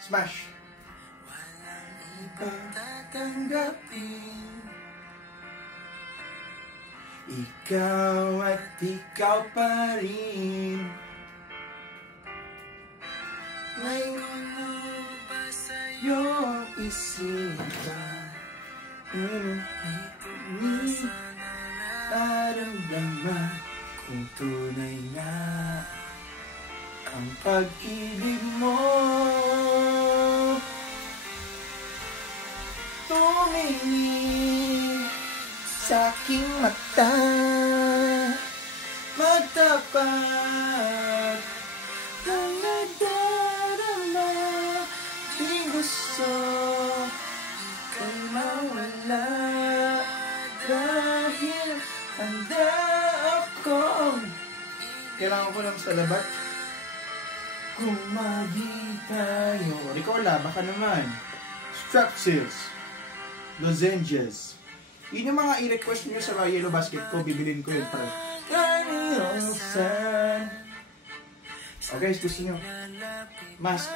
Smash! Walang ibang tatanggapin, ikaw at ikaw pa rin. Ngayon mo ba sa'yo isipan? Naramdaman kung tunay na ang pag-ibig mo. Tumingin sa aking mata, magtapat ang nadarama. Di gusto ika'y mawala, dahil handa ako. Kailangan ko lang sa labat. Kumagi tayo. Ricola, baka naman. Strepsils, lozenges. Yun yung mga i-request nyo sa Yellow Basket ko. Bibilin ko yun para. Okay, gusto nyo. Mask.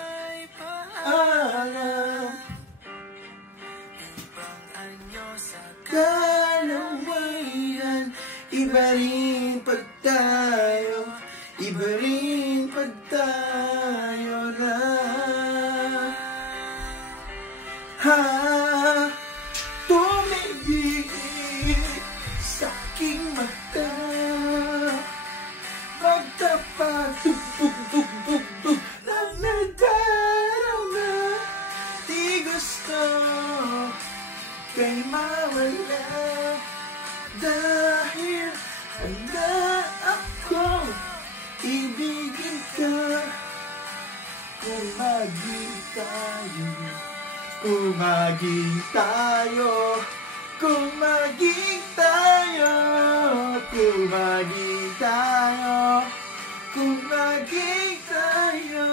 Kalawayan, iba rin pag tayo, iba rin pag tayo na. Tumigil sa aking mata, magtapat, tug-tug-tug-tug-tug, nagdarama. Di gusto kay mawala, dahil handa ako ibigin ka. Kumagi tayo, kumagi tayo, kumagi tayo, kumagi tayo, kumagi tayo.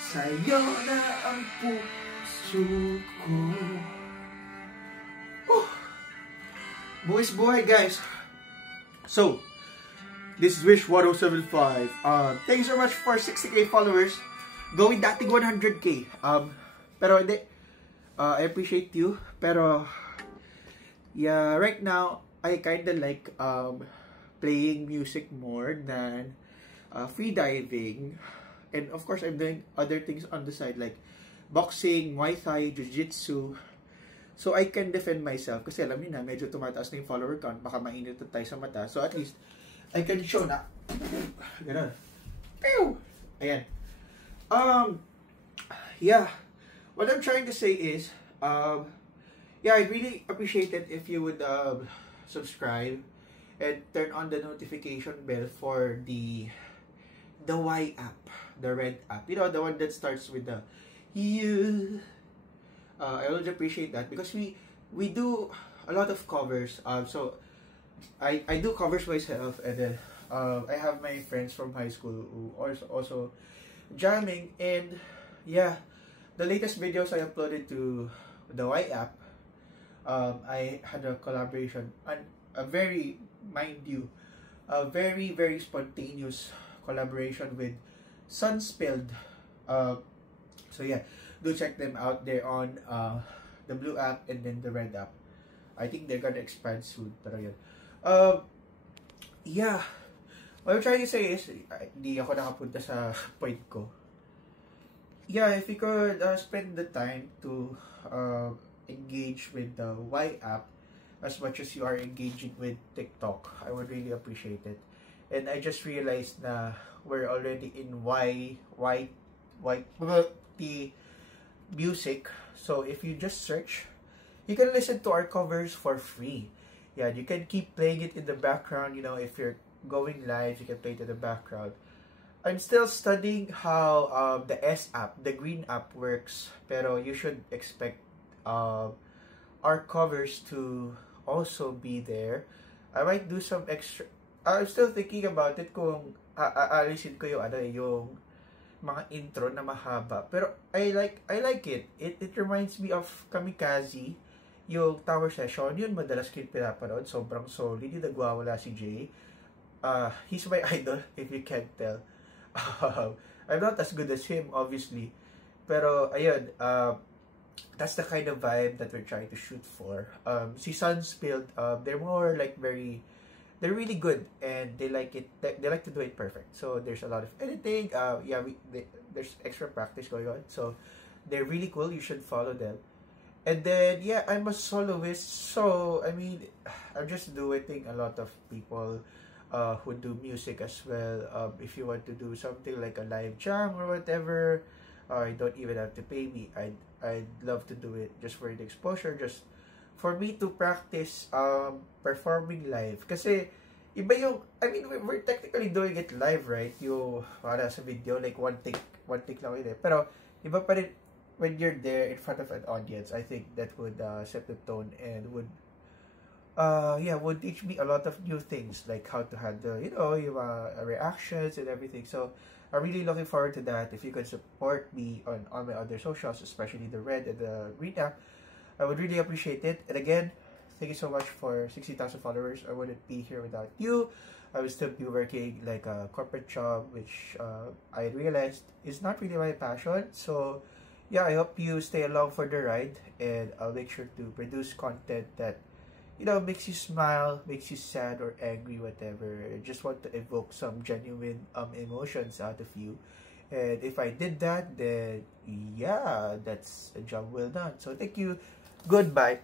Sa'yo na ang puso ko. Buwis buhay, guys. So, this is Wish 1075. Thanks so much for 60k followers. Going dating 100k. Pero hindi. I appreciate you. Pero, yeah, right now, I kinda like playing music more than free diving. And of course, I'm doing other things on the side like boxing, Muay Thai, Jiu-Jitsu. So, I can defend myself. Kasi alam niyo na, medyo tumataas na yung follower count. Baka mainit na tayo sa mata. So, at least, I can show na. Ganun. Pew! Ayan. Yeah. What I'm trying to say is, yeah, I'd really appreciate it if you would subscribe and turn on the notification bell for the Y app, the red app. You know, the one that starts with the you. I would appreciate that because we do a lot of covers. So I do covers myself, and then I have my friends from high school who are also jamming. And yeah, the latest videos I uploaded to the Y app, I had a collaboration, and a very, mind you, a very spontaneous collaboration with Sunspilled. So yeah, do check them out. They're on the blue app and then the red app. I think they're gonna expand soon. Pero yun. Yeah. What I'm trying to say is, hindi ako nakapunta sa point ko. Yeah, if you could spend the time to engage with the Y app as much as you are engaging with TikTok, I would really appreciate it. And I just realized na we're already in the music. So if you just search, you can listen to our covers for free. Yeah, you can keep playing it in the background. You know, if you're going live, you can play it in the background. I'm still studying how the S app, the green app works. Pero you should expect our covers to also be there. I might do some extra. I'm still thinking about it kung aalisin ko yung mga intro na mahaba. Pero I like it. It reminds me of Kamikaze, yung Tower Session. Yun madalas ko yung pinapanood. Sobrang solid. Yung nagwawala si Jay. He's my idol, if you can't tell. I'm not as good as him, obviously. Pero, ayun, that's the kind of vibe that we're trying to shoot for. Si Sunspilled, they're more like they're really good and they like it. They like to do it perfect. So there's a lot of editing. Yeah, there's extra practice going on. So they're really cool. You should follow them. And then yeah, I'm a soloist. So I mean, I'm just duetting a lot of people who do music as well. If you want to do something like a live jam or whatever, you don't even have to pay me. I'd love to do it just for the exposure, just for me to practice performing live. Kasi iba yung, I mean, we're technically doing it live, right? Yung para sa video, like one take lang yun eh. Pero iba pa rin when you're there in front of an audience. I think that would set the tone and would yeah, would teach me a lot of new things, like how to handle, you know, your reactions and everything. So I'm really looking forward to that. If you could support me on all my other socials, especially the Red and the Green app, I would really appreciate it. And again, thank you so much for 60,000 followers. I wouldn't be here without you. I would still be working like a corporate job, which I realized is not really my passion. So yeah, I hope you stay along for the ride, and I'll make sure to produce content that, you know, makes you smile, makes you sad or angry, whatever. I just want to evoke some genuine emotions out of you. And if I did that, then yeah, that's a job well done. So thank you. Goodbye.